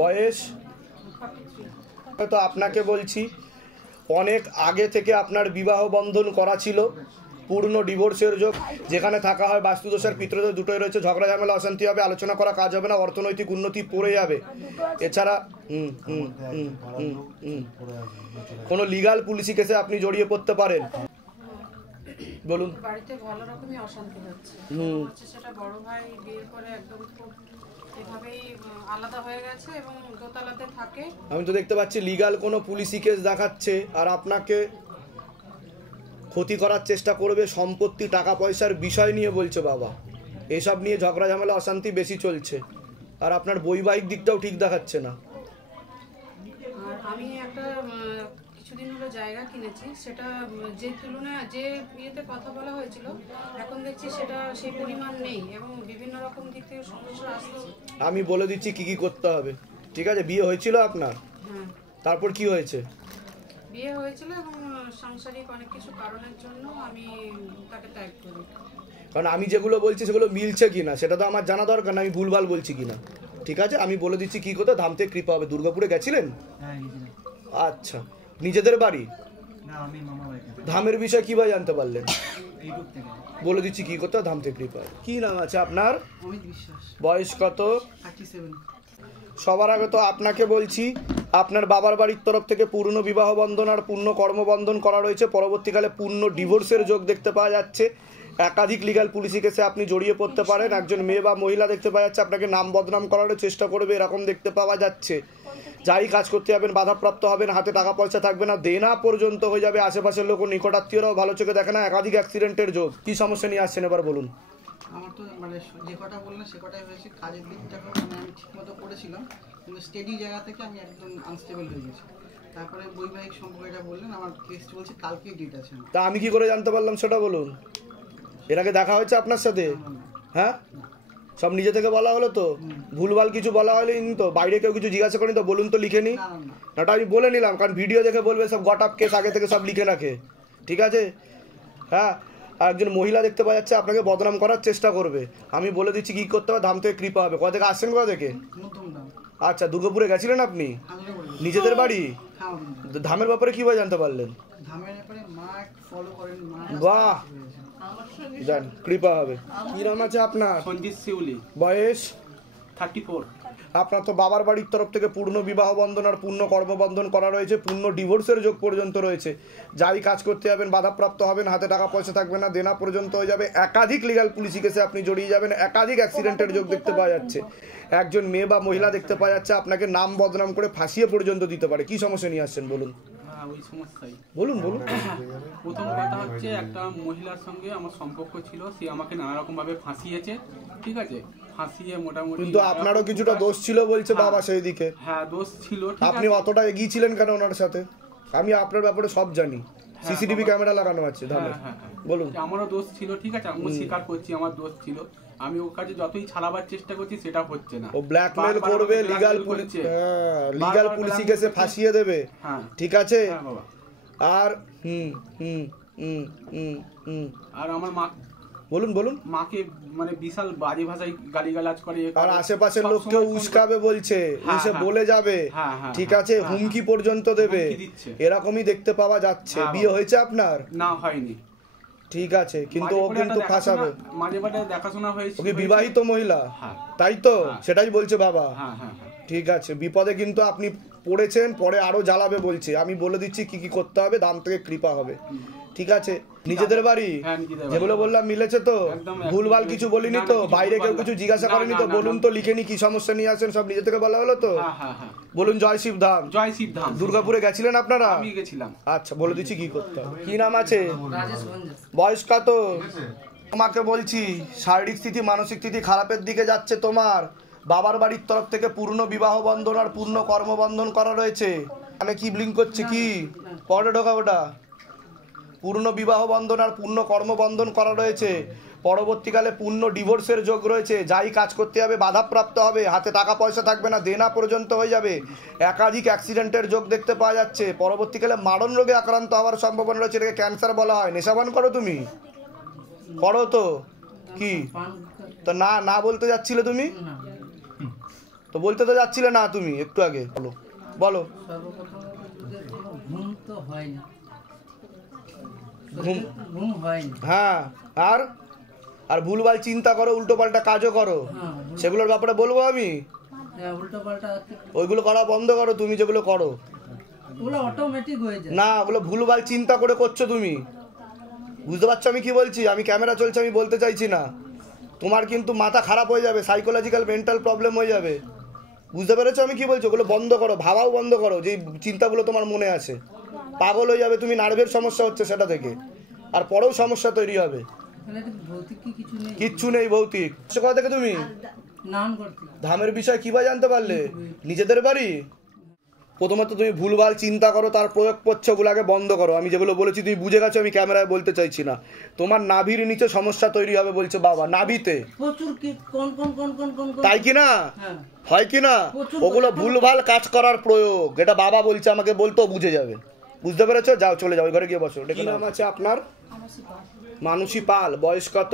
বয়স তো আপনাকে বলছি অনেক আগে থেকে আপনার বিবাহ বন্ধন করা ছিল, পূর্ণ ডিভোর্সের যোগ, যেখানে থাকা হয় বাস্তুদোষ আর পিতৃদোষ দুটোই রয়েছে, ঝগড়া ঝামেলা অশান্তি হবে, আলোচনা করা কাজ হবে না, অর্থনৈতিক উন্নতি পড়ে যাবে। এছাড়া কোনো লিগাল পুলিশি কেসে আপনি জড়িয়ে পড়তে পারেন। বলুন। বাড়িতে ভালো রকমই অশান্তি হচ্ছে, সেটা বড় ভাই বিয়ের পরে একদম খুব এভাবেই আলাদা হয়ে গেছে এবং দোতলাতে থাকে। আমি তো দেখতে পাচ্ছি লিগাল কোনো পুলিশি কেস দেখাচ্ছে আর আপনাকে ক্ষতি করার চেষ্টা করবে, সম্পত্তি টাকা পয়সার বিষয় নিয়ে বলছে বাবা, এসব নিয়ে ঝগড়া ঝামেলা অশান্তি বেশি চলছে আর আপনার বৈবাহিক দিকটাও ঠিক দেখাচ্ছে না। আর আমি একটা কিছুদিন হলো জায়গা কিনেছি, সেটা যে তুলনায় যে ইয়েতে কথা বলা হয়েছিল এখন দেখছি সেটা সেই পরিমাণ নেই এবং বিভিন্ন রকম দিক থেকে সমস্যা আসছে। আমি বলে দিচ্ছি কি কি করতে হবে, ঠিক আছে? বিয়ে হয়েছিল আপনার? হ্যাঁ। তারপর কি হয়েছে? বিয়ে হয়েছিল এবং সাংসারিক অনেক কিছু কারণের জন্য আমি তাকে ত্যাগ করি। কারণ আমি যেগুলো বলছি সেগুলো মিলছে কিনা সেটা তো আমার জানা দরকার না, আমি ভুলভাল বলছি কিনা। ঠিক আছে, আমি বলে দিচ্ছি কি করতে। ধাম থেকে কৃপা হবে। দুর্গাপুরে গেছিলেন? আচ্ছা, নিজেদের বাড়ি? ধামের বিষয় কিভাবে জানতে পারলেন? বলে দিচ্ছি কি করতে। ধাম থেকে কৃপা। কি নাম আছে আপনার? বয়স কত? সবার আগে তো আপনাকে বলছি আপনার বাবার বাড়ির তরফ থেকে পূর্ণ বিবাহ বন্ধন আর পূর্ণ কর্মবন্ধন করা রয়েছে, পরবর্তীকালে পূর্ণ ডিভোর্সের যোগ দেখতে পাওয়া যাচ্ছে। একাধিক লিগাল পুলিশি কেসে আপনি জড়িয়ে পড়তে পারেন। একজন মেয়ে বা মহিলা দেখতে পাওয়া যাচ্ছে আপনাকে নাম বদনাম করার চেষ্টা করবে, এরকম দেখতে পাওয়া যাচ্ছে। যাই কাজ করতে যাবেন বাধাপ্রাপ্ত হবেন, হাতে টাকা পয়সা থাকবে না, দেনা পর্যন্ত হয়ে যাবে। আশেপাশের লোক নিকটাত্মীয়রাও ভালো চোখে দেখে না। একাধিক অ্যাক্সিডেন্টের যোগ। কি সমস্যা নিয়ে আসছেন এবার বলুন। আমার তো মানে যে কথা বললেন সে কথাই হয়েছে, কাজের দিকটাকে মানে আমি ঠিকমতো করেছিলাম কিন্তু স্টেডি জায়গা থেকে আমি একদম আনস্টেবল হয়ে গেছি। তারপরে বৈবাহিক সম্পর্ক এটা বললেন, আমার কেস চলছে, কালকে ডেট আছে। তা আমি কি করে জানতে পারলাম সেটা বলুন। এর আগে দেখা হয়েছে আপনার সাথে? হ্যাঁ, সব নিজে থেকে বলা হলো তো? ভুলভাল কিছু বলা হয়নি তো? বাইরে কেউ কিছু জিজ্ঞাসা করেনি তো? বলুন তো, লিখে নি না? আমি বলে নিলাম কারণ ভিডিও দেখে বলবে সব গট আপ কেস আগে থেকে সব লিখে রাখে, ঠিক আছে? হ্যাঁ, আর একজন মহিলা দেখতে পাওয়া যাচ্ছে আপনাকে বদনাম করার চেষ্টা করবে। আমি বলে দিচ্ছি কি করতে হবে। ধাম থেকে কৃপা হবে। কোথা থেকে আসছেন? কোথা থেকে? আচ্ছা, দুর্গাপুরে গেছিলেন আপনি? নিজেদের বাড়ি? ধামের ব্যাপারে কিভাবে জানতে পারলেন? বাহ, জান, কৃপা হবে। কি নাম আছে আপনার? সঞ্জিত শিউলি। বয়স? 34। আপনার তো বাবার বাড়ির তরফ থেকে পূর্ণ বিবাহ বন্ধন আর পূর্ণ কর্মবন্ধন করা রয়েছে, পূর্ণ ডিভোর্সের যোগ পর্যন্ত রয়েছে। যাই কাজ করতে যাবেন বাধাপ্রাপ্ত হবেন, হাতে টাকা পয়সা থাকবে না, দেনা পর্যন্ত হয়ে যাবে। একাধিক লিগাল পুলিশি কেসে আপনি জড়িয়ে যাবেন। একাধিক অ্যাক্সিডেন্টের যোগ দেখতে পাওয়া যাচ্ছে। একজন মেয়ে বা মহিলা দেখতে পাওয়া যাচ্ছে আপনাকে নাম বদনাম করে ফাঁসিয়ে পর্যন্ত দিতে পারে। কি সমস্যা নিয়ে আসছেন বলুন। ওই সমস্যাই বলুন বলুন। প্রথম কথা হচ্ছে একটা মহিলার সঙ্গে আমার সম্পর্ক ছিল, সে আমাকে নানা রকম ভাবে ফাঁসিয়েছে, ঠিক আছে? ফাঁসিয়ে মোটামুটি কিন্তু আপনারও কিছুটা দোষ ছিল বলছে বাবা সেই দিকে। হ্যাঁ, দোষ ছিল। আপনি অতটা এগিয়ে ছিলেন কেন ওনার সাথে? আমি আপনার ব্যাপারে সব জানি, সিসিটিভি ক্যামেরা লাগানো আছে। বলুন। আমারও দোষ ছিল, ঠিক আছে? আমি স্বীকার করছি আমার দোষ ছিল। আমি ওর কাছে যতই ছাড়াবার চেষ্টা করছি সেটা হচ্ছে না। ও ব্ল্যাকমেল করবে, লিগাল পুলিশি কেসে ফাঁসিয়ে দেবে, ঠিক আছে? আর আর আমার মা, বলুন বলুন। মাকে মানে বিশাল বাজে ভাষায় গালিগালাজ করে, আর আশেপাশের লোককে উস্কাবে বলছে, এসে বলে যাবে, ঠিক আছে? হুমকি পর্যন্ত দেবে, এরকমই দেখতে পাওয়া যাচ্ছে। বিয়ে হয়েছে আপনার? না, হয়নি। ঠিক আছে, কিন্তু ও কিন্তু ফাঁসাবে। মাঝে মাঝে দেখাশোনা হয়েছে। ওকে বিবাহিত মহিলা, তাই তো? সেটাই বলছে বাবা। ঠিক আছে, বিপদে কিন্তু আপনি পড়েছেন, পরে আরো জ্বালাবে বলছে। আমি বলে দিচ্ছি কি কি করতে হবে। দাম থেকে কৃপা হবে, ঠিক আছে? নিজেদের বাড়ি? যেগুলো বললাম মিলেছে তো? ভুলভাল কিছু বলিনি তো? বাইরে কেউ কিছু জিজ্ঞাসা করেনি তো? বলুন তো, লিখে নি কি সমস্যা নিয়ে আসেন, সব নিজে থেকে বলা হলো তো? বলুন। জয় শিব ধাম। জয় শিব ধাম। দুর্গাপুরে গেছিলেন আপনারা? আমি গেছিলাম। আচ্ছা, বলে দিচ্ছি কি করতে হবে। কি নাম আছে? বয়স কত? তোমাকে বলছি শারীরিক স্থিতি মানসিক স্থিতি খারাপের দিকে যাচ্ছে তোমার। বাবার বাড়ির তরফ থেকে পূর্ণ বিবাহ বন্ধন আর পূর্ণ কর্মবন্ধন করা রয়েছে। মানে কি ব্লিঙ্ক করছে? কি পরে ঢোকা ওটা? পূর্ণ বিবাহ বন্ধন আর পূর্ণ কর্মবন্ধন করা রয়েছে, পরবর্তীকালে পূর্ণ ডিভোর্সের যোগ রয়েছে। যাই কাজ করতে যাবে বাধাপ্রাপ্ত হবে, হাতে টাকা পয়সা থাকবে না, দেনা পর্যন্ত হয়ে যাবে। একাধিক অ্যাক্সিডেন্টের যোগ দেখতে পাওয়া যাচ্ছে। পরবর্তীকালে মারণ রোগে আক্রান্ত হওয়ার সম্ভাবনা রয়েছে, এটাকে ক্যান্সার বলা হয়। নেশাবান করো তুমি? করো তো? কি তো না না বলতে যাচ্ছিলে তুমি? তো বলতে তো যাচ্ছিলে না তুমি একটু আগে, বলো বলো। সর্বপ্রথম ঘুম তো হয় না, ঘুম ঘুম হয় না। হ্যাঁ, আর আর ভুলভাল চিন্তা করো, উল্টো পাল্টা কাজও করো, হ্যাঁ, সেগুলোর ব্যাপারে বলবো আমি। উল্টো পাল্টা ওইগুলো করা বন্ধ করো, তুমি যেগুলো করো ওগুলো অটোমেটিক হয়ে যায়। না, ওগুলো ভুলভাল চিন্তা করে করছো তুমি, বুঝতে পারছো আমি কি বলছি? আমি ক্যামেরা চলছে, আমি বলতে চাইছি না, তোমার কিন্তু মাথা খারাপ হয়ে যাবে, সাইকোলজিক্যাল মেন্টাল প্রবলেম হয়ে যাবে, বুঝতে পেরেছো আমি কি বলছি? ওগুলো বন্ধ করো, ভাবাও বন্ধ করো, যে চিন্তাগুলো তোমার মনে আছে, পাগল হয়ে যাবে তুমি, নার্ভের সমস্যা হচ্ছে সেটা থেকে, আর পরেও সমস্যা তৈরি হবে। তাহলে এটা ভৌতিক কি কিছু নেই? কিচ্ছু নেই ভৌতিক। কোথা থেকে তুমি? নান করতে ধামের বিষয় কিভাবে জানতে পারলে? নিজেদের বাড়ি। প্রথমত তুমি ভুলভাল চিন্তা করো, তার প্রয়োগ করছো, ওগুলোকে বন্ধ করো। আমি যেগুলো বলেছি তুমি বুঝে গেছো, আমি ক্যামেরায় বলতে চাইছি না। তোমার নাভির নিচে সমস্যা তৈরি হবে বলছে বাবা, নাভিতে। প্রচুর কি কোন কোন কোন কোন কোন কোন তাই কি না? হ্যাঁ, হয় কি না? ওগুলো ভুলভাল কাজ করার প্রয়োগ, এটা বাবা বলছে, আমাকে বলতেও বুঝে যাবে, বুঝতে পেরেছো? যাও চলে যাও, ঘরে গিয়ে বসো। কি নাম আছে আপনার? মানসী পাল। বয়স কত?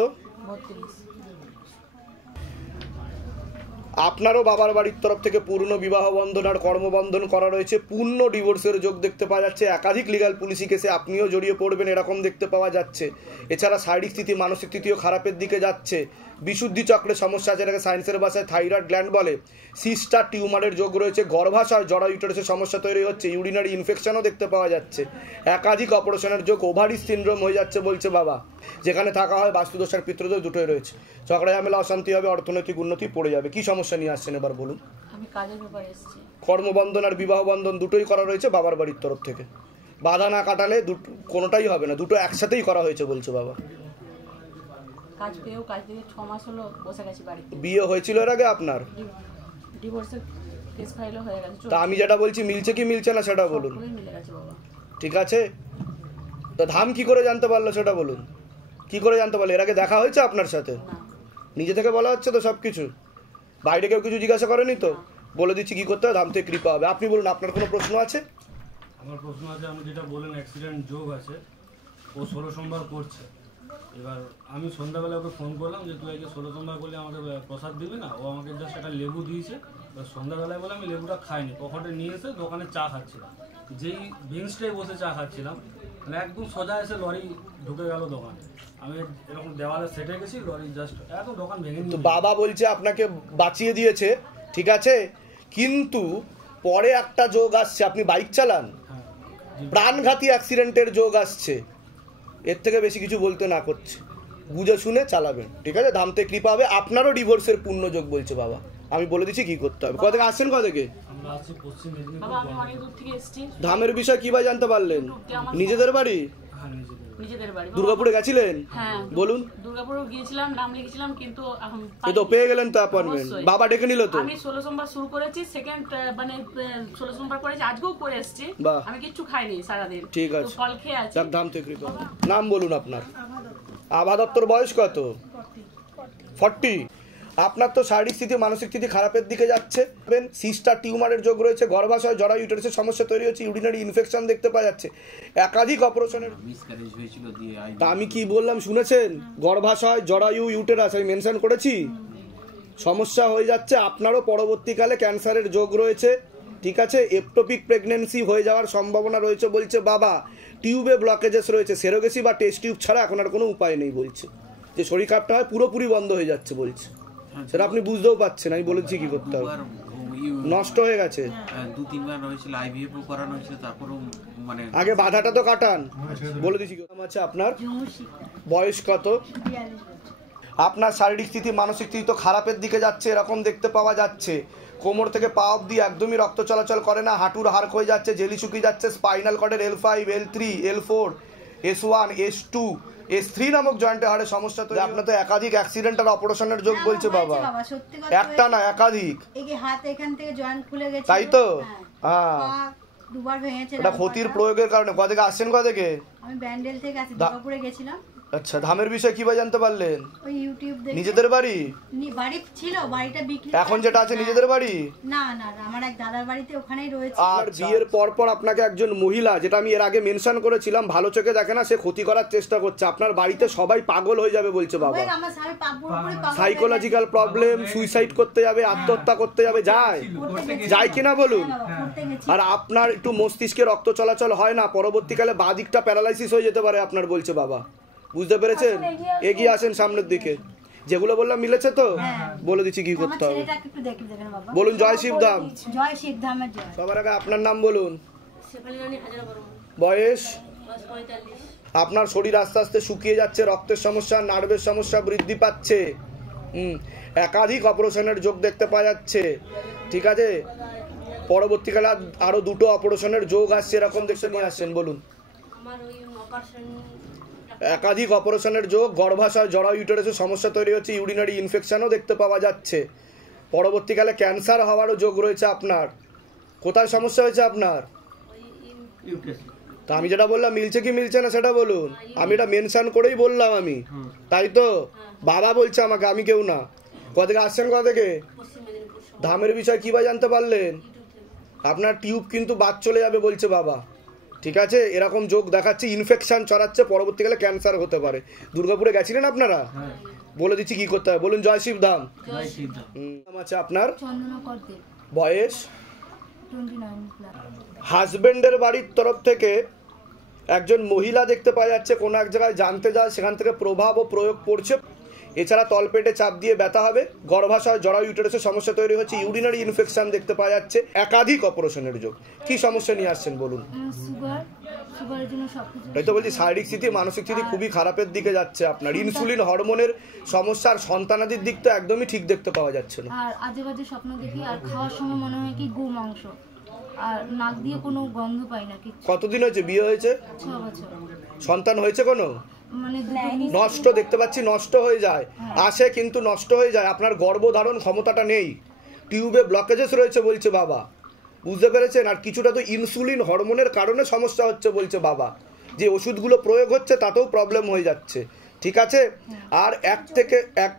আপনারও বাবার বাড়ির তরফ থেকে পূর্ণ বিবাহ বন্ধন আর কর্মবন্ধন করা রয়েছে, পূর্ণ ডিভোর্সের যোগ দেখতে পাওয়া যাচ্ছে, একাধিক লিগাল পুলিশি কেসে আপনিও জড়িয়ে পড়বেন এরকম দেখতে পাওয়া যাচ্ছে। এছাড়া শারীরিক স্থিতি, মানসিক স্থিতিও খারাপের দিকে যাচ্ছে, বিশুদ্ধি চক্রের সমস্যা, যেটাকে সায়েন্সের ভাষায় থাইরয়েড গ্ল্যান্ড বলে, সিস্টার টিউমারের যোগ রয়েছে, গর্ভাশয় জরা ইউটেরাসের সমস্যা তৈরি হচ্ছে, ইউরিনারি ইনফেকশনও দেখতে পাওয়া যাচ্ছে, একাধিক অপারেশনের যোগ, ওভারি সিনড্রোম হয়ে যাচ্ছে বলছে বাবা, যেখানে থাকা হয় বাস্তুদোষ আর পিতৃদোষ দুটোই রয়েছে, ঝগড়া ঝামেলা অশান্তি হবে, অর্থনৈতিক উন্নতি পড়ে যাবে। কি সমস্যা নিয়ে আসছেন এবার বলুন? আমি কাজের ব্যাপারে এসেছি। কর্মবন্ধন আর বিবাহ বন্ধন দুটোই করা রয়েছে বাবার বাড়ির তরফ থেকে, বাধা না কাটালে কোনোটাই হবে না, দুটো একসাথেই করা হয়েছে বলছে বাবা। কাজ পেয়েও কাজ থেকে 6 মাস হলো বসে গেছি বাড়িতে। বিয়ে হয়েছিল এর আগে আপনার? ডিভোর্সের কেস ফাইলও হয়ে গেছে। তা আমি যেটা বলছি মিলছে কি মিলছে না সেটা বলুন। সবগুলোই মিলে গেছে বাবা। ঠিক আছে, তো ধাম কি করে জানতে পারলো সেটা বলুন, কি করে জানতে পারলো? এর আগে দেখা হয়েছে আপনার সাথে? না, নিজে থেকে বলা হচ্ছে তো সব কিছু, বাইরে কেউ কিছু জিজ্ঞাসা করেনি তো? বলে দিচ্ছি কি করতে হবে, ধাম থেকে কৃপা হবে। আপনি বলুন, আপনার কোনো প্রশ্ন আছে? আমার প্রশ্ন আছে, আমি যেটা বললেন অ্যাক্সিডেন্ট যোগ আছে, ও 16 সোমবার করছে। এবার আমি সন্ধ্যাবেলা ওকে ফোন করলাম যে তুই আজকে 16 সোমবার করলে আমাকে প্রসাদ দিবি না? ও আমাকে জাস্ট একটা লেবু দিয়েছে। এবার সন্ধ্যাবেলায় বলে আমি লেবুটা খাইনি, পকেটে নিয়ে এসে দোকানে চা খাচ্ছিলাম, যেই বেঞ্চটায় বসে চা খাচ্ছিলাম, মানে একদম সোজা এসে লরি ঢুকে গেল দোকানে। আমি এরকম দেওয়ালে সেটে গেছি, লরি জাস্ট একদম দোকান ভেঙে তো নিয়ে। বাবা বলছে আপনাকে বাঁচিয়ে দিয়েছে, ঠিক আছে, কিন্তু পরে একটা যোগ আসছে, আপনি বাইক চালান, হ্যাঁ, প্রাণঘাতী অ্যাক্সিডেন্টের যোগ আসছে, এর থেকে বেশি কিছু বলতে না করছে, বুঝে শুনে চালাবেন, ঠিক আছে? ধামতে কৃপা হবে। আপনারও ডিভোর্সের পূর্ণ যোগ বলছে বাবা, আমি বলে দিচ্ছি কি করতে হবে। কোথা থেকে আসছেন? কোথা থেকে? আমরা আছি পশ্চিম মেদিনীপুর। বাবা আমি অনেক দূর থেকে এসেছি। ধামের বিষয় কিভাবে জানতে পারলেন? নিজেদের বাড়ি? হ্যাঁ, নিজেদের বাড়ি। দুর্গাপুরে গেছিলেন? হ্যাঁ, বলুন। দুর্গাপুরে গিয়েছিলাম, নাম লিখেছিলাম, কিন্তু এখন এই তো পেয়ে গেলেন তো অ্যাপয়েন্টমেন্ট, অবশ্যই। বাবা ডেকে নিল তো? আমি 16 সোমবার শুরু করেছি, সেকেন্ড মানে 16 সোমবার করেছি, আজকেও করে এসেছি। বাহ। আমি কিচ্ছু খাইনি সারাদিন, ঠিক তো আছে, ফল খেয়ে আছি। যাক ধাম থেকে কৃপা। নাম বলুন আপনার? আভা দত্তর। বয়স কত? 40। আপনার তো শারীরিক স্থিতি, মানসিক স্থিতি খারাপের দিকে যাচ্ছে, সিস্টার টিউমারের যোগ রয়েছে, গর্ভাশয় জরা ইউটেরাসের সমস্যা তৈরি হচ্ছে, ইউরিনারি ইনফেকশন দেখতে পাওয়া যাচ্ছে, একাধিক অপারেশনের। মিসক্যারেজ হয়েছিল দিয়ে তা আমি কি বললাম শুনেছেন? গর্ভাশয় জরায়ু ইউটেরাস আমি মেনশন করেছি, সমস্যা হয়ে যাচ্ছে। আপনারও পরবর্তীকালে ক্যান্সারের যোগ রয়েছে, ঠিক আছে, এক্টোপিক প্রেগন্যান্সি হয়ে যাওয়ার সম্ভাবনা রয়েছে বলছে বাবা, টিউবে ব্লকেজেস রয়েছে, সেরোগেসি বা টেস্ট টিউব ছাড়া এখন আর কোনো উপায় নেই বলছে, যে শরীর খারাপটা হয় পুরোপুরি বন্ধ হয়ে যাচ্ছে বলছে, সেটা আপনি বুঝতেও পারছেন, আমি বলেছি কি করতে হবে, নষ্ট হয়ে গেছে। 2-3 বার হয়েছিল, আইভিএফ করানো হয়েছিল, তারপরেও মানে আগে বাধাটা তো কাটান, বলে দিচ্ছি কি নাম আছে আপনার? বয়স কত? আপনার শারীরিক স্থিতি, মানসিক স্থিতি তো খারাপের দিকে যাচ্ছে এরকম দেখতে পাওয়া যাচ্ছে, কোমর থেকে পা অবধি একদমই রক্ত চলাচল করে না, হাঁটুর হাড় হয়ে যাচ্ছে, জেলি শুকিয়ে যাচ্ছে, spinal কর্ডের L5, L3, L4, S1, S2, S3 নামক জয়েন্টে হাড়ে সমস্যা তৈরি। আপনার তো একাধিক অ্যাক্সিডেন্ট আর অপারেশনের যোগ বলছে বাবা, সত্যি কথা একটা না একাধিক, এই যে হাত এখান থেকে জয়েন্ট খুলে গেছে, তাই তো? হ্যাঁ, পা দুবার ভেঙেছে। এটা ক্ষতির প্রয়োগের কারণে। কোথা থেকে আসছেন? কোথা থেকে? আমি ব্যান্ডেল থেকে আসি, দুর্গাপুরে গেছিলাম, আচ্ছা, ধামের বিষয়ে কিভাবে জানতে পারলেন? ওই ইউটিউব দেখে। নিজেদের বাড়ি? বাড়ি ছিল, বাড়িটা বিক্রি এখন যেটা আছে নিজেদের বাড়ি? না না, আমার এক দাদার বাড়িতে, ওখানেই রয়েছে। আর বিয়ের পর পর আপনাকে একজন মহিলা, যেটা আমি এর আগে মেনশন করেছিলাম, ভালো চোখে দেখে না, সে ক্ষতি করার চেষ্টা করছে। আপনার বাড়িতে সবাই পাগল হয়ে যাবে বলছে বাবা। ওই আমার স্বামী পুরোপুরি পাগল হয়ে সাইকোলজিক্যাল প্রবলেম, সুইসাইড করতে যাবে, আত্মহত্যা করতে যাবে, যায় যায় কিনা বলুন? গেছে। বাবা, করতে গেছি। আর আপনার একটু মস্তিষ্কে রক্ত চলাচল হয় না, পরবর্তীকালে বাঁ দিকটা প্যারালাইসিস হয়ে যেতে পারে আপনার, বলছে বাবা। বুঝতে পেরেছেন? এগিয়ে আসেন সামনের দিকে। যেগুলো বললাম মিলেছে তো? বলে দিচ্ছি কি আমার করতে হবে। ছেলেটাকে একটু দেখে দেবেন বাবা। বলুন জয় শিবধাম। জয় শিবধামের জয়। সবার আগে আপনার নাম বলুন, শেফালি রানী হাজারা বর্মন, বয়স, বয়স 45। আপনার শরীর আস্তে আস্তে শুকিয়ে যাচ্ছে, রক্তের সমস্যা, নার্ভের সমস্যা বৃদ্ধি পাচ্ছে, একাধিক অপারেশনের যোগ দেখতে পাওয়া যাচ্ছে, ঠিক আছে? পরবর্তীকালে আরো 2টো অপারেশনের যোগ আসছে, এরকম দেখতে নিয়ে আসছেন। বলুন। আমার ওই অপারেশন, একাধিক অপারেশনের যোগ, গর্ভাশয় জরা ইউটেরাসের সমস্যা তৈরি হচ্ছে, ইউরিনারি ইনফেকশনও দেখতে পাওয়া যাচ্ছে, পরবর্তীকালে ক্যান্সার হওয়ারও যোগ রয়েছে আপনার। কোথায় সমস্যা হয়েছে আপনার? তা আমি যেটা বললাম মিলছে কি মিলছে না সেটা বলুন। আমি এটা মেনশন করেই বললাম আমি, তাই তো? বাবা বলছে আমাকে, আমি কেউ না। কোথা থেকে আসছেন? কোথা থেকে? পশ্চিম মেদিনীপুর শহর, ধামের বিষয় কিভাবে জানতে পারলেন? ইউটিউব থেকে। আপনার টিউব কিন্তু বাদ চলে যাবে বলছে বাবা, ঠিক আছে? এরকম যোগ দেখাচ্ছে, ইনফেকশন ছড়াচ্ছে, পরবর্তীকালে ক্যান্সার হতে পারে। দুর্গাপুরে গেছিলেন আপনারা? বলে দিচ্ছি কি করতে হবে। বলুন জয় শিবধাম। নাম আছে আপনার? চন্দনা করতে বয়স? 29 প্লাস। হাজবেন্ডের বাড়ির তরফ থেকে একজন মহিলা দেখতে পাওয়া যাচ্ছে, কোনো এক জায়গায় জানতে যায়, সেখান থেকে প্রভাব ও প্রয়োগ পড়ছে। এছাড়া তলপেটে চাপ দিয়ে ব্যথা হবে, গর্ভাশয় জরা ইউটেরাসের সমস্যা তৈরি হচ্ছে, ইউরিনারি ইনফেকশন দেখতে পাওয়া যাচ্ছে, একাধিক অপারেশনের যোগ। কি সমস্যা নিয়ে আসছেন বলুন? সুগারের জন্য সবকিছু। তাই তো বলছি, শারীরিক স্থিতি, মানসিক স্থিতি খুবই খারাপের দিকে যাচ্ছে আপনার। ইনসুলিন হরমোনের সমস্যার, সন্তানাদির দিক তো একদমই ঠিক দেখতে পাওয়া যাচ্ছে না। আর আজে বাজে স্বপ্ন দেখি, আর খাওয়ার সময় মনে হয় কি গো মাংস, আর নাক দিয়ে কোনো গন্ধ পাই না কিছু। কতদিন হয়েছে বিয়ে হয়েছে? 6 বছর। সন্তান হয়েছে কোনো? মানে নষ্ট দেখতে পাচ্ছি, নষ্ট হয়ে যায়, আসে কিন্তু নষ্ট হয়ে যায়। আপনার গর্ভধারণ ক্ষমতাটা নেই, টিউবে ব্লকেজেস রয়েছে বলছে বাবা। বুঝতে পেরেছেন? আর কিছুটা তো ইনসুলিন হরমোনের কারণে সমস্যা হচ্ছে বলছে বাবা। যে ওষুধগুলো প্রয়োগ হচ্ছে তাতেও প্রবলেম হয়ে যাচ্ছে, ঠিক আছে? আর এক থেকে এক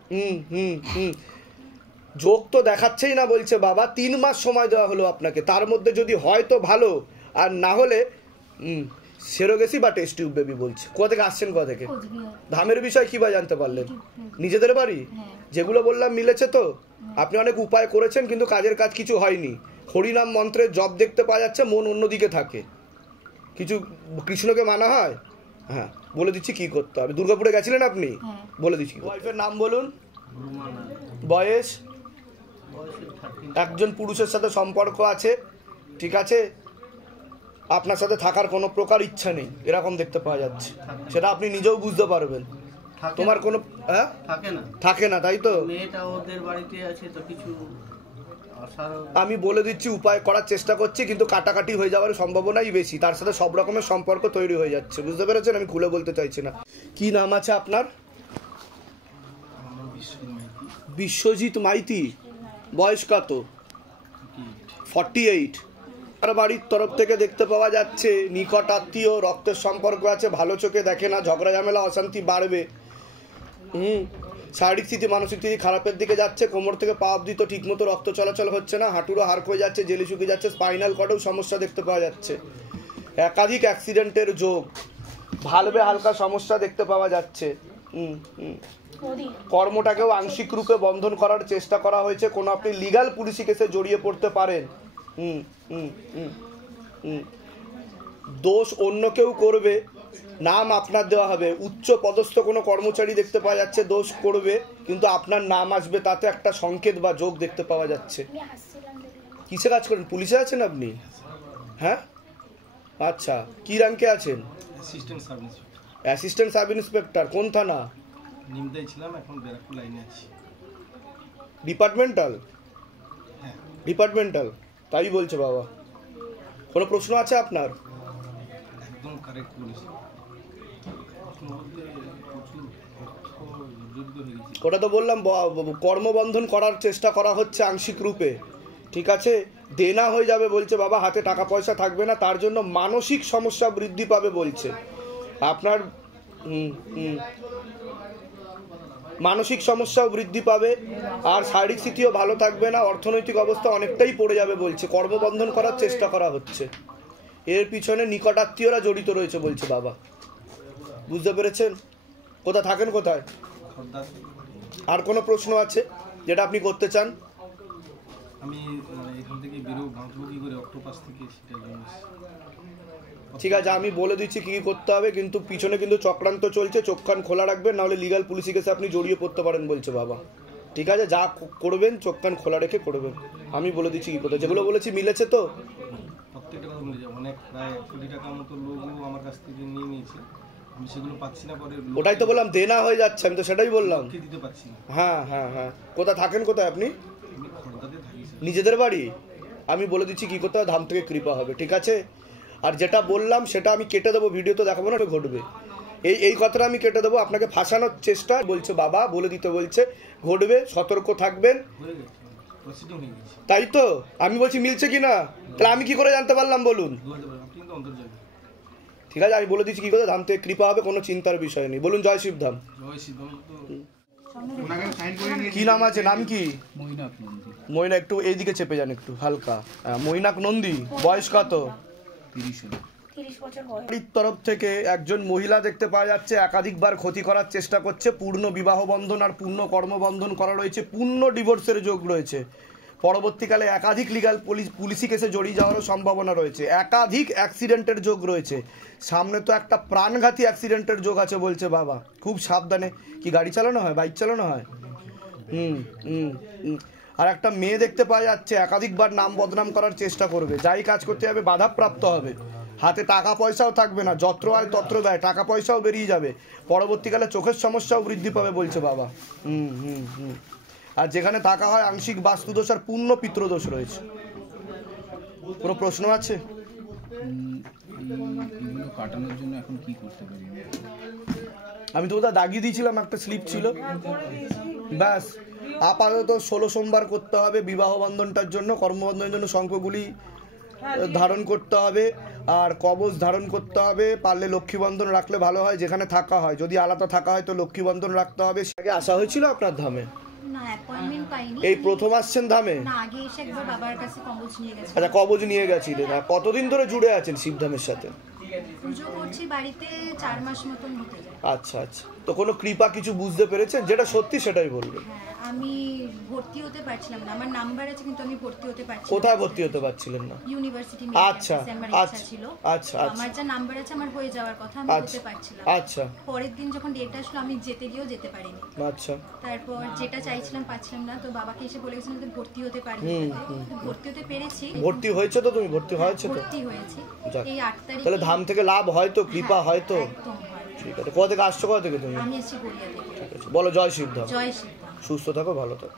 যোগ তো দেখাচ্ছেই না বলছে বাবা। 3 মাস সময় দেওয়া হলো আপনাকে, তার মধ্যে যদি হয় তো ভালো, আর না হলে সেরোগেসি বা টেস্ট টিউব বেবি বলছে। কোথা থেকে আসছেন? কোথা থেকে? ধামের বিষয় কিভাবে জানতে পারলেন? নিজেদের বাড়ি? যেগুলো বললাম মিলেছে তো? আপনি অনেক উপায় করেছেন কিন্তু কাজের কাজ কিছু হয়নি। হরিনাম মন্ত্রের জপ দেখতে পাওয়া যাচ্ছে, মন অন্যদিকে থাকে। কিছু কৃষ্ণকে মানা হয়? হ্যাঁ, বলে দিচ্ছি কি করতে হবে। দুর্গাপুরে গেছিলেন আপনি? বলে দিচ্ছি। ওয়াইফের নাম বলুন, বয়স? একজন পুরুষের সাথে সম্পর্ক আছে, ঠিক আছে? আপনার সাথে থাকার কোনো প্রকার ইচ্ছা নেই, এরকম দেখতে পাওয়া যাচ্ছে। সেটা আপনি নিজেও বুঝতে পারবেন। তোমার কোনো থাকে না, তাই তো? মেয়েটা ওদের বাড়িতে আছে তো কিছু আমি বলে দিচ্ছি, উপায় করার চেষ্টা করছি, কিন্তু কাটাকাটি হয়ে যাওয়ার সম্ভাবনাই বেশি। তার সাথে সব রকমের সম্পর্ক তৈরি হয়ে যাচ্ছে, বুঝতে পেরেছেন? আমি খুলে বলতে চাইছি না। কি নাম আছে আপনার? বিশ্বজিৎ মাইতি। বয়স কত? 48। তার বাড়ির তরফ থেকে দেখতে পাওয়া যাচ্ছে নিকট আত্মীয়, রক্তের সম্পর্ক আছে, ভালো চোখে দেখে না, ঝগড়া ঝামেলা অশান্তি বাড়বে। শারীরিক স্থিতি, মানসিক স্থিতি খারাপের দিকে যাচ্ছে, কোমর থেকে পা অবধি তো ঠিকমতো রক্ত চলাচল হচ্ছে না, হাঁটুরও হাড় হয়ে যাচ্ছে, জেলি শুকিয়ে যাচ্ছে, স্পাইনাল কর্ডেও সমস্যা দেখতে পাওয়া যাচ্ছে, একাধিক অ্যাক্সিডেন্টের যোগ, ভালভে হালকা সমস্যা দেখতে পাওয়া যাচ্ছে। কর্মটাকেও আংশিক রূপে বন্ধন করার চেষ্টা করা হয়েছে, কোনো আপনি লিগ্যাল পুলিশি কেসে জড়িয়ে পড়তে পারেন। দোষ অন্য কেউ করবে, নাম আপনার দেওয়া হবে। উচ্চ পদস্থ কোনো কর্মচারী দেখতে পাওয়া যাচ্ছে, দোষ করবে কিন্তু আপনার নাম আসবে, তাতে একটা সংকেত বা যোগ দেখতে পাওয়া যাচ্ছে। কিসে কাজ করেন? পুলিশে আছেন আপনি? হ্যাঁ, আচ্ছা। কি র্যাঙ্কে আছেন? Assistant sub inspector. কোন থানা? নিমতায় ছিলাম, এখন ব্যারাকপুর লাইনে আছি। ডিপার্টমেন্টাল? ডিপার্টমেন্টাল, তাই বলছে বাবা। কোনো প্রশ্ন আছে আপনার? একদম কারেক্ট বলেছি। ওটা তো বললাম, কর্মবন্ধন করার চেষ্টা করা হচ্ছে আংশিক রূপে, ঠিক আছে? দেনা হয়ে যাবে বলছে বাবা, হাতে টাকা পয়সা থাকবে না, তার জন্য মানসিক সমস্যা বৃদ্ধি পাবে বলছে। আপনার মানসিক সমস্যাও বৃদ্ধি পাবে, আর শারীরিক স্থিতিও ভালো থাকবে না, অর্থনৈতিক অবস্থা অনেকটাই পড়ে যাবে বলছে, কর্মবন্ধন করার চেষ্টা করা হচ্ছে, এর পিছনে নিকটাত্মীয়রা জড়িত রয়েছে বলছে বাবা। বুঝতে পেরেছেন? কোথায় থাকেন, কোথায়? আর কোনো প্রশ্ন আছে যেটা আপনি করতে চান? আমি এখান থেকে বেরো ভাঙবো কি করে অক্টোপাস থেকে, সেটা জন্য। ঠিক আছে, আমি বলে দিচ্ছি কী কী করতে হবে, কিন্তু পিছনে কিন্তু চক্রান্ত চলছে, চোখ কান খোলা রাখবেন, নাহলে লিগাল পুলিশি কেসে আপনি জড়িয়ে পড়তে পারেন বলছে বাবা। ঠিক আছে, যা করবেন চোখ কান খোলা রেখে করবেন। আমি বলে দিচ্ছি কী করতে, যেগুলো বলেছি মিলেছে তো? প্রত্যেকটা কথা মিলে যায়, অনেক প্রায় 1 কোটি টাকা মতো লোকও আমার কাছ থেকে নিয়ে নিয়েছে, আমি সেগুলো পাচ্ছি না। পরে ওটাই তো বললাম, দেনা হয়ে যাচ্ছে, আমি তো সেটাই বললাম। দিতে পারছি না। হ্যাঁ হ্যাঁ হ্যাঁ। কোথায় থাকেন, কোথায় আপনি? আমি খড়দাতে থাকি স্যার। নিজেদের বাড়ি? আমি বলে দিচ্ছি কী করতে হবে, ধাম থেকে কৃপা হবে। ঠিক আছে, আর যেটা বললাম সেটা আমি কেটে দেবো, ভিডিও তো দেখাবো না, ঘটবে। এই কথাটা আমি কেটে দেবো, আপনাকে ফাঁসানোর চেষ্টা বলছে বাবা, বলে দিতে বলছে, ঘটবে, সতর্ক থাকবেন। তাই তো আমি বলছি, মিলছে কি না? তাহলে আমি কি করে জানতে পারলাম বলুন? ঠিক আছে, আমি বলে দিচ্ছি কি করে ধাম থেকে কৃপা হবে, কোনো চিন্তার বিষয় নেই। বলুন জয় শিবধাম। কি নাম আছে, নাম কি? মৈনাক। একটু এইদিকে চেপে যান একটু, হালকা। মৈনাক নন্দী। বয়স কত? 30 বছর বয়স। বাড়ির তরফ থেকে একজন মহিলা দেখতে পাওয়া যাচ্ছে, একাধিকবার ক্ষতি করার চেষ্টা করছে, পূর্ণ বিবাহ বন্ধন আর পূর্ণ কর্মবন্ধন করা রয়েছে, পূর্ণ ডিভোর্সের যোগ রয়েছে, পরবর্তীকালে একাধিক লিগাল পুলিশি কেসে জড়িয়ে যাওয়ারও সম্ভাবনা রয়েছে, একাধিক অ্যাক্সিডেন্টের যোগ রয়েছে, সামনে তো একটা প্রাণঘাতী অ্যাক্সিডেন্টের যোগ আছে বলছে বাবা। খুব সাবধানে। কি গাড়ি চালানো হয়, বাইক চালানো হয়? আর একটা মেয়ে দেখতে পাওয়া যাচ্ছে, একাধিকবার নাম বদনাম করার চেষ্টা করবে, যাই কাজ করতে যাবে বাধাপ্রাপ্ত হবে, হাতে টাকা পয়সাও থাকবে না, যত্র আয় তত্র ব্যয়, টাকা পয়সাও বেরিয়ে যাবে, পরবর্তীকালে চোখের সমস্যাও বৃদ্ধি পাবে বলছে বাবা। আর যেখানে থাকা হয় আংশিক বাস্তুদোষ আর পূর্ণ পিতৃদোষ রয়েছে। কোনো প্রশ্ন আছে? কাটানোর জন্য এখন কি করতে পারি? আমি তো ওটা দাগিয়ে দিয়েছিলাম, একটা স্লিপ ছিল, ব্যাস। আপাতত 16 সোমবার করতে হবে বিবাহ বন্ধনটার জন্য, কর্মবন্ধনের জন্য শঙ্খগুলি ধারণ করতে হবে, আর কবচ ধারণ করতে হবে, পারলে লক্ষ্মী বন্ধন রাখলে ভালো হয়, যেখানে থাকা হয়, যদি আলাদা থাকা হয় তো লক্ষ্মী বন্ধন রাখতে হবে। আগে আসা হয়েছিল আপনার ধামে? না, অ্যাপয়েন্টমেন্ট পাইনি। এই প্রথম আসছেন ধামে? না, আগে এসে একবার বাবার কাছে কবচ নিয়ে গেছি। আচ্ছা, কবচ নিয়ে গেছিলেন। কতদিন ধরে জুড়ে আছেন শিবধামের সাথে? পুজো করছি বাড়িতে 4 মাস মতন হতে যায়। আচ্ছা আচ্ছা, তো কোনো কৃপা কিছু বুঝতে পেরেছেন? যেটা সত্যি সেটাই বলবেন। হ্যাঁ, আমি ভর্তি হতে পারছিলাম না, আমার নাম্বার আছে কিন্তু আমি ভর্তি হতে পারছি না। কোথায় ভর্তি হতে পারছিলেন না? ইউনিভার্সিটি আচ্ছা আমার ইচ্ছা ছিল। আচ্ছা, আমার যা নাম্বার আছে আমার হয়ে যাওয়ার কথা, আমি হতে পারছিলাম। আচ্ছা, পরের দিন যখন ডেট আসলো আমি যেতে গিয়েও যেতে পারিনি। আচ্ছা, তারপর যেটা চাইছিলাম পাচ্ছিলাম না, তো বাবাকে এসে বলে গেছিলাম যে ভর্তি হতে পারি। ভর্তি হতে পেরেছি। ভর্তি হয়েছে তো? তুমি ভর্তি হয়েছে তো? ভর্তি হয়েছি এই 8 তারিখে। তাহলে ধাম থেকে লাভ হয় তো, কৃপা হয় তো? একদম হয়। ঠিক আছে, কোথা থেকে আসছো, কোথা থেকে তুমি? আমি এসেছি গড়িয়া থেকে। ঠিক আছে, বলো জয় শিবধাম। জয় শিবধাম। সুস্থ থাকো, ভালো থাকো।